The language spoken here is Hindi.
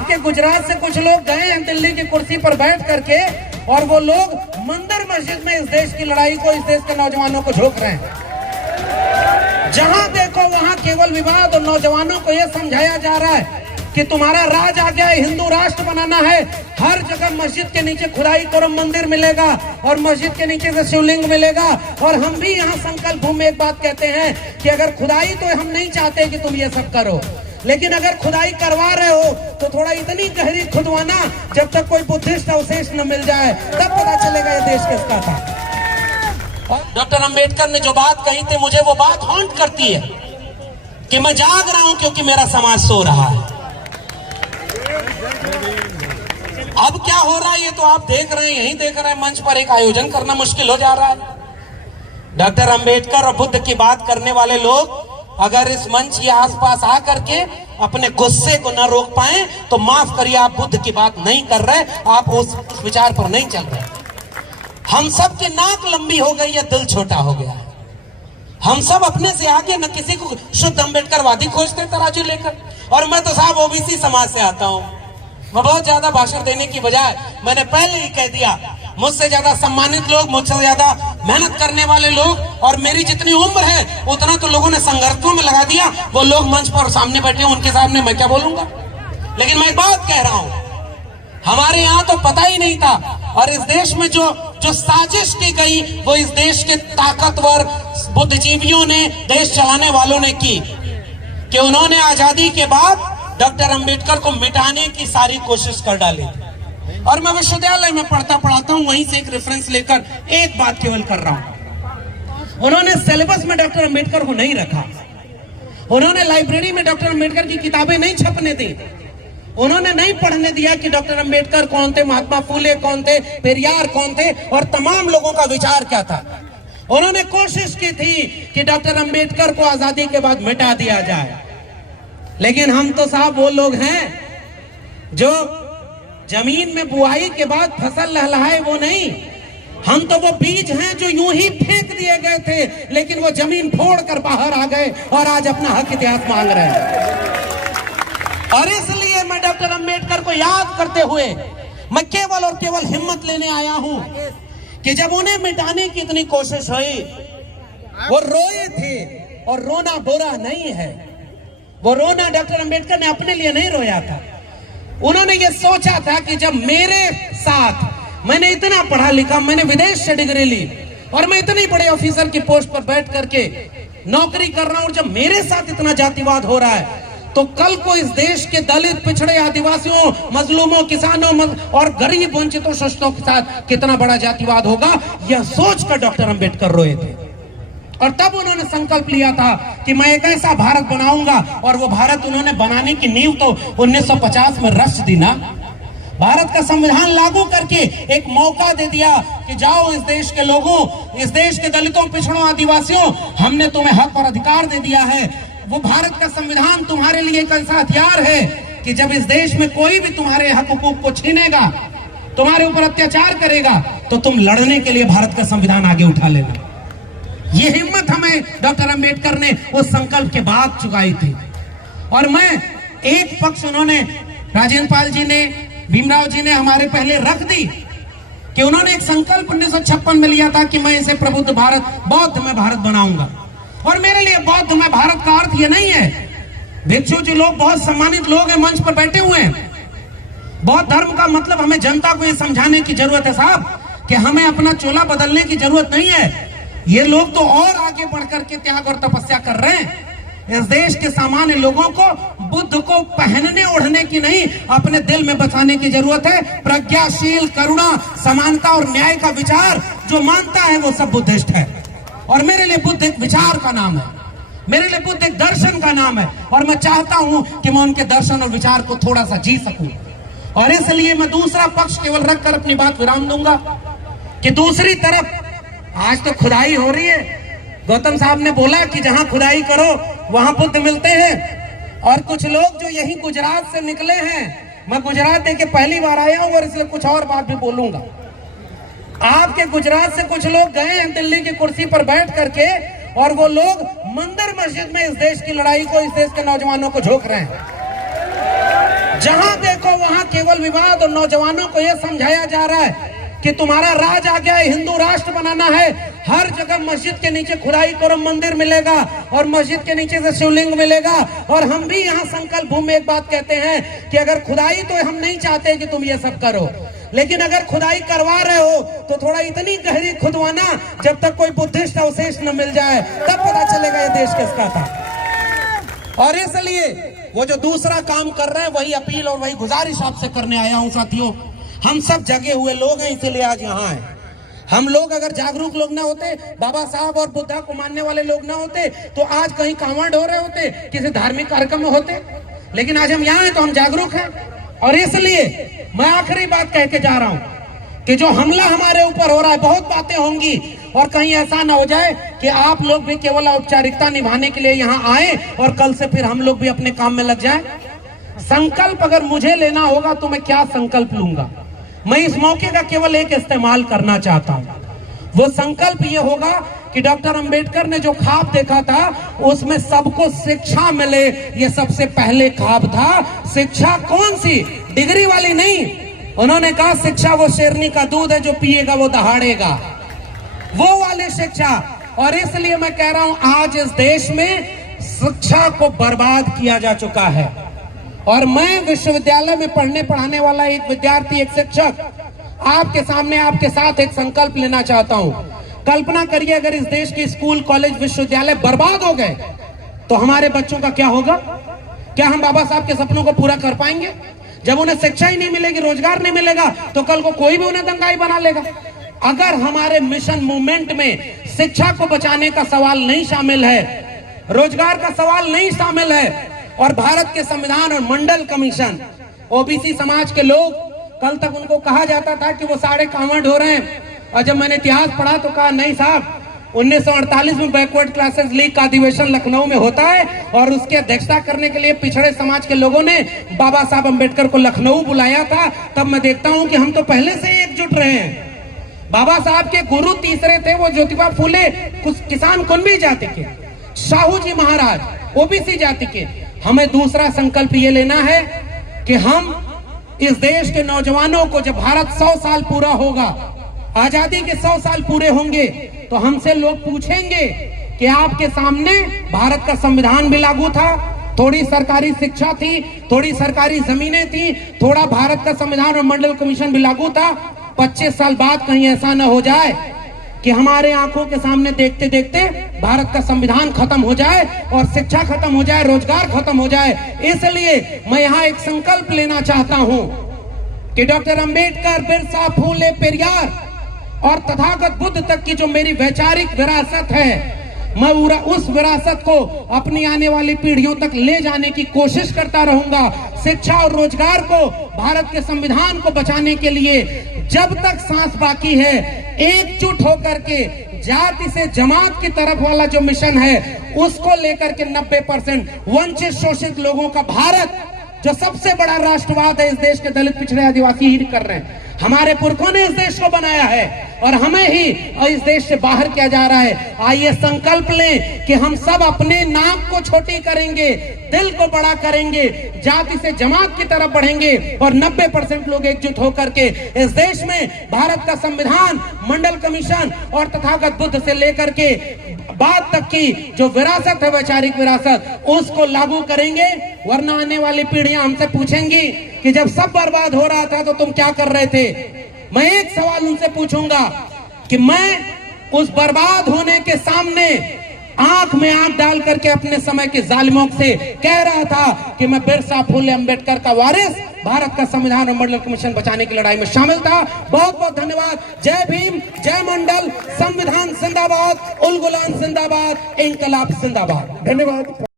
आपके गुजरात से कुछ लोग गए हैं दिल्ली की कुर्सी पर बैठ करके, और वो लोग मंदिर मस्जिद में इस देश की लड़ाई को, इस देश के नौजवानों को झोंक रहे हैं। जहां देखो वहां केवल विवाद, और नौजवानों को यह समझाया जा रहा है कि तुम्हारा राज आ गया, हिंदू राष्ट्र बनाना है, हर जगह मस्जिद के नीचे खुदाई करो मंदिर मिलेगा, और मस्जिद के नीचे से शिवलिंग मिलेगा। और हम भी यहाँ संकल्प भूमि में एक बात कहते हैं कि अगर खुदाई, तो हम नहीं चाहते कि तुम ये सब करो, लेकिन अगर खुदाई करवा रहे हो तो थोड़ा इतनी गहरी खुदवाना जब तक कोई बुद्धिस्ट अवशेष न मिल जाए, तब पता चलेगा ये देश किसका था। डॉक्टर अंबेडकर ने जो बात कही थी, मुझे वो बात हॉन्ट करती है कि मैं जाग रहा हूं क्योंकि मेरा समाज सो रहा है। अब क्या हो रहा है ये तो आप देख रहे हैं, यही देख रहे हैं। मंच पर एक आयोजन करना मुश्किल हो जा रहा है। डॉक्टर अंबेडकर और बुद्ध की बात करने वाले लोग अगर इस मंच के आसपास आकर के अपने गुस्से को न रोक पाए तो माफ करिए, आप बुद्ध की बात नहीं कर रहे, आप उस विचार पर नहीं चल रहे। हम सब की नाक लंबी हो गई है, दिल छोटा हो गया है। हम सब अपने से आगे न किसी को शुद्ध अंबेडकरवादी खोजते तराजू लेकर। और मैं तो साहब ओबीसी समाज से आता हूं। मैं बहुत ज्यादा भाषण देने की बजाय मैंने पहले ही कह दिया, मुझसे ज्यादा सम्मानित लोग, मुझसे ज्यादा मेहनत करने वाले लोग, और मेरी जितनी उम्र है उतना तो लोगों ने संघर्षों में लगा दिया। वो लोग मंच पर सामने बैठे, उनके सामने मैं क्या बोलूंगा। लेकिन मैं एक बात कह रहा हूं, हमारे यहाँ तो पता ही नहीं था, और इस देश में जो साजिश की गई वो इस देश के ताकतवर बुद्धिजीवियों ने, देश चलाने वालों ने की, कि उन्होंने आजादी के बाद डॉक्टर अंबेडकर को मिटाने की सारी कोशिश कर डाली। और मैं विश्वविद्यालय में पढ़ाता हूं, वहीं से एक रेफरेंस लेकर एक बात केवल कर रहा हूं। उन्होंने सिलेबस में डॉक्टर अंबेडकर को नहीं रखा, उन्होंने लाइब्रेरी में डॉक्टर अंबेडकर की किताबें नहीं छपने दी, उन्होंने नहीं पढ़ने दिया कि डॉक्टर अंबेडकर कौन थे, महात्मा फुले कौन थे, पेरियार कौन थे, और तमाम लोगों का विचार क्या था। उन्होंने कोशिश की थी कि डॉक्टर अंबेडकर को आजादी के बाद मिटा दिया जाए। लेकिन हम तो साहब वो लोग हैं जो जमीन में बुआई के बाद फसल लहलहाए, वो नहीं। हम तो वो बीज हैं जो यूं ही फेंक दिए गए थे, लेकिन वो जमीन फोड़कर बाहर आ गए और आज अपना हक इतिहास मांग रहे हैं। और इसलिए मैं डॉक्टर अंबेडकर को याद करते हुए मैं केवल और केवल हिम्मत लेने आया हूं कि जब उन्हें मिटाने की इतनी कोशिश हुई, वो रोए थे, और रोना बुरा नहीं है। वो रोना डॉक्टर अंबेडकर ने अपने लिए नहीं रोया था। उन्होंने ये सोचा था कि जब मेरे साथ, मैंने इतना पढ़ा लिखा, मैंने विदेश से डिग्री ली, और मैं इतनी बड़े ऑफिसर की पोस्ट पर बैठ करके नौकरी कर रहा हूं, और जब मेरे साथ इतना जातिवाद हो रहा है, तो कल को इस देश के दलित, पिछड़े, आदिवासियों, मजलूमों, किसानों और गरीब, वंचितों, शोषितों के साथ कितना बड़ा जातिवाद होगा, यह सोचकर डॉक्टर अंबेडकर रोए थे। और तब उन्होंने संकल्प लिया था कि मैं एक ऐसा भारत बनाऊंगा, और वो भारत उन्होंने बनाने की नींव तो 1950 में रच दी ना। भारत का संविधान लागू करके एक मौका दे दिया कि जाओ इस देश के लोगों, इस देश के दलितों, पिछड़ों, आदिवासियों, हमने तुम्हें हक और अधिकार दे दिया है। वो भारत का संविधान तुम्हारे लिए एक ऐसा हथियार है कि जब इस देश में कोई भी तुम्हारे हक हुकूक को छीनेगा, तुम्हारे ऊपर अत्याचार करेगा, तो तुम लड़ने के लिए भारत का संविधान आगे उठा लेना। ये हिम्मत हमें डॉक्टर अंबेडकर ने उस संकल्प के बाद चुकाई थी। और मैं एक पक्ष, उन्होंने, राजेंद्र पाल जी ने, भीमराव जी ने हमारे पहले रख दी कि उन्होंने एक संकल्प 1956 में लिया था कि मैं इसे प्रबुद्ध भारत, बौद्ध में भारत बनाऊंगा। और मेरे लिए बौद्ध में भारत का अर्थ ये नहीं है, भिक्षु जी लोग बहुत सम्मानित लोग हैं, मंच पर बैठे हुए हैं। बौद्ध धर्म का मतलब हमें जनता को ये समझाने की जरूरत है साहब कि हमें अपना चोला बदलने की जरूरत नहीं है। ये लोग तो और आगे बढ़कर के त्याग और तपस्या कर रहे हैं। इस देश के सामान्य लोगों को बुद्ध को पहनने ओढ़ने की नहीं, अपने दिल में बसाने की जरूरत है। प्रज्ञाशील, करुणा, समानता और न्याय का विचार जो मानता है वो सब बुद्धिस्ट है। और मेरे लिए बुद्ध एक विचार का नाम है, मेरे लिए बुद्ध एक दर्शन का नाम है, और मैं चाहता हूं कि मैं उनके दर्शन और विचार को थोड़ा सा जी सकूं। और इसलिए मैं दूसरा पक्ष केवल रखकर अपनी बात विराम दूंगा कि दूसरी तरफ आज तो खुदाई हो रही है। गौतम साहब ने बोला कि जहां खुदाई करो वहां बुद्ध मिलते हैं। और कुछ लोग जो यही गुजरात से निकले हैं, मैं गुजरात देख के पहली बार आया हूं और इसलिए कुछ और बात भी बोलूंगा। आपके गुजरात से कुछ लोग गए हैं दिल्ली की कुर्सी पर बैठ करके, और वो लोग मंदिर मस्जिद में इस देश की लड़ाई को, इस देश के नौजवानों को झोंक रहे हैं। जहां देखो केवल विवाद और नौजवानों को यह समझाया जा रहा है कि तुम्हारा राज आ गया है, हिंदू राष्ट्र बनाना है, हर जगह मस्जिद के नीचे खुदाई करो मंदिर मिलेगा और मस्जिद के नीचे से शिवलिंग मिलेगा। और हम भी यहाँ संकल्प भूमि में एक बात कहते हैं कि अगर खुदाई तो हम नहीं चाहते कि तुम ये सब करो, लेकिन अगर खुदाई करवा रहे हो तो थोड़ा इतनी गहरी खुदवाना जब तक कोई बुद्धिस्ट अवशेष न मिल जाए, तब पता चलेगा ये देश किसका था। और इसलिए वो जो दूसरा काम कर रहे हैं वही अपील और वही गुजारिश आपसे करने आया हूं। साथियों, हम सब जगे हुए लोग हैं, इसलिए आज यहाँ हैं। हम लोग अगर जागरूक लोग ना होते, बाबा साहब और बुद्धा को मानने वाले लोग ना होते, तो आज कहीं कांवड़ हो रहे होते, किसी धार्मिक कार्यक्रम में होते। लेकिन आज हम यहाँ हैं तो हम जागरूक हैं। और इसलिए मैं आखिरी बात कह के जा रहा हूं कि जो हमला हमारे ऊपर हो रहा है, बहुत बातें होंगी और कहीं ऐसा ना हो जाए कि आप लोग भी केवल औपचारिकता निभाने के लिए यहाँ आए और कल से फिर हम लोग भी अपने काम में लग जाएं। संकल्प अगर मुझे लेना होगा तो मैं क्या संकल्प लूंगा? मैं इस मौके का केवल एक इस्तेमाल करना चाहता हूं। वो संकल्प ये होगा कि डॉक्टर अंबेडकर ने जो ख्वाब देखा था उसमें सबको शिक्षा मिले, ये सबसे पहले ख्वाब था। शिक्षा कौन सी? डिग्री वाली नहीं। उन्होंने कहा शिक्षा वो शेरनी का दूध है, जो पिएगा वो दहाड़ेगा, वो वाली शिक्षा। और इसलिए मैं कह रहा हूं आज इस देश में शिक्षा को बर्बाद किया जा चुका है। और मैं विश्वविद्यालय में पढ़ने पढ़ाने वाला एक विद्यार्थी, एक शिक्षक आपके सामने आपके साथ एक संकल्प लेना चाहता हूं। कल्पना करिए अगर इस देश के स्कूल कॉलेज विश्वविद्यालय बर्बाद हो गए तो हमारे बच्चों का क्या होगा? क्या हम बाबा साहब के सपनों को पूरा कर पाएंगे? जब उन्हें शिक्षा ही नहीं मिलेगी, रोजगार नहीं मिलेगा, तो कल को कोई भी उन्हें दंगाई बना लेगा। अगर हमारे मिशन मूवमेंट में शिक्षा को बचाने का सवाल नहीं शामिल है, रोजगार का सवाल नहीं शामिल है, और भारत के संविधान और मंडल कमीशन, ओबीसी समाज के लोग, कल तक उनको कहा जाता था कि वो सारे कांवड़ हो रहे हैं, और जब मैंने इतिहास पढ़ा तो कहा नहीं साहब, 1948 में बैकवर्ड क्लासेस लीग का अधिवेशन लखनऊ में होता है और उसकी अध्यक्षता करने के लिए पिछड़े समाज के लोगों ने बाबा साहब अंबेडकर को लखनऊ बुलाया था। तब मैं देखता हूं कि हम तो पहले से ही एकजुट रहे हैं। बाबा साहब के गुरु तीसरे थे वो ज्योतिबा फूले, किसान कुणबी जाति के, शाहू जी महाराज ओबीसी जाति के। हमें दूसरा संकल्प ये लेना है कि हम इस देश के नौजवानों को, जब भारत 100 साल पूरा होगा, आजादी के 100 साल पूरे होंगे, तो हमसे लोग पूछेंगे कि आपके सामने भारत का संविधान भी लागू था, थोड़ी सरकारी शिक्षा थी, थोड़ी सरकारी जमीनें थी, थोड़ा भारत का संविधान और मंडल कमीशन भी लागू था। 25 साल बाद कहीं ऐसा न हो जाए कि हमारे आंखों के सामने देखते देखते भारत का संविधान खत्म हो जाए और शिक्षा खत्म हो जाए, रोजगार खत्म हो जाए। इसलिए मैं यहाँ एक संकल्प लेना चाहता हूँ कि डॉक्टर अंबेडकर, बिरसा, फूले, पेरियार और तथागत बुद्ध तक की जो मेरी वैचारिक विरासत है, मैं उस विरासत को अपनी आने वाली पीढ़ियों तक ले जाने की कोशिश करता रहूंगा। शिक्षा और रोजगार को, भारत के संविधान को बचाने के लिए जब तक सांस बाकी है, एकजुट होकर के जाति से जमात की तरफ वाला जो मिशन है उसको लेकर के 90% वंचित शोषित लोगों का भारत, जो सबसे बड़ा राष्ट्रवाद है इस देश के दलित पिछड़े आदिवासी ही कर रहे हैं। हमारे पुरखों ने इस देश को बनाया है और हमें ही इस देश से बाहर किया जा रहा है। आइए संकल्प लें कि हम सब अपने नाक को छोटी करेंगे, दिल को बड़ा करेंगे, जाति से जमात की तरफ बढ़ेंगे और 90% लोग एकजुट होकर के इस देश में भारत का संविधान, मंडल कमीशन और तथागत बुद्ध से लेकर के बाद तक की जो विरासत है, वैचारिक विरासत, उसको लागू करेंगे। वरना आने वाली पीढ़ियां हमसे पूछेंगी कि जब सब बर्बाद हो रहा था तो तुम क्या कर रहे थे? मैं एक सवाल उनसे पूछूंगा कि मैं उस बर्बाद होने के सामने आंख में आंख डाल करके अपने समय के जालिमों से कह रहा था कि मैं बिरसा, फूले, अंबेडकर का वारिस, भारत का संविधान और मंडल कमीशन बचाने की लड़ाई में शामिल था। बहुत बहुत धन्यवाद। जय भीम, जय मंडल, संविधान जिंदाबाद, उल गुलाम जिंदाबाद, इंकलाब जिंदाबाद। धन्यवाद।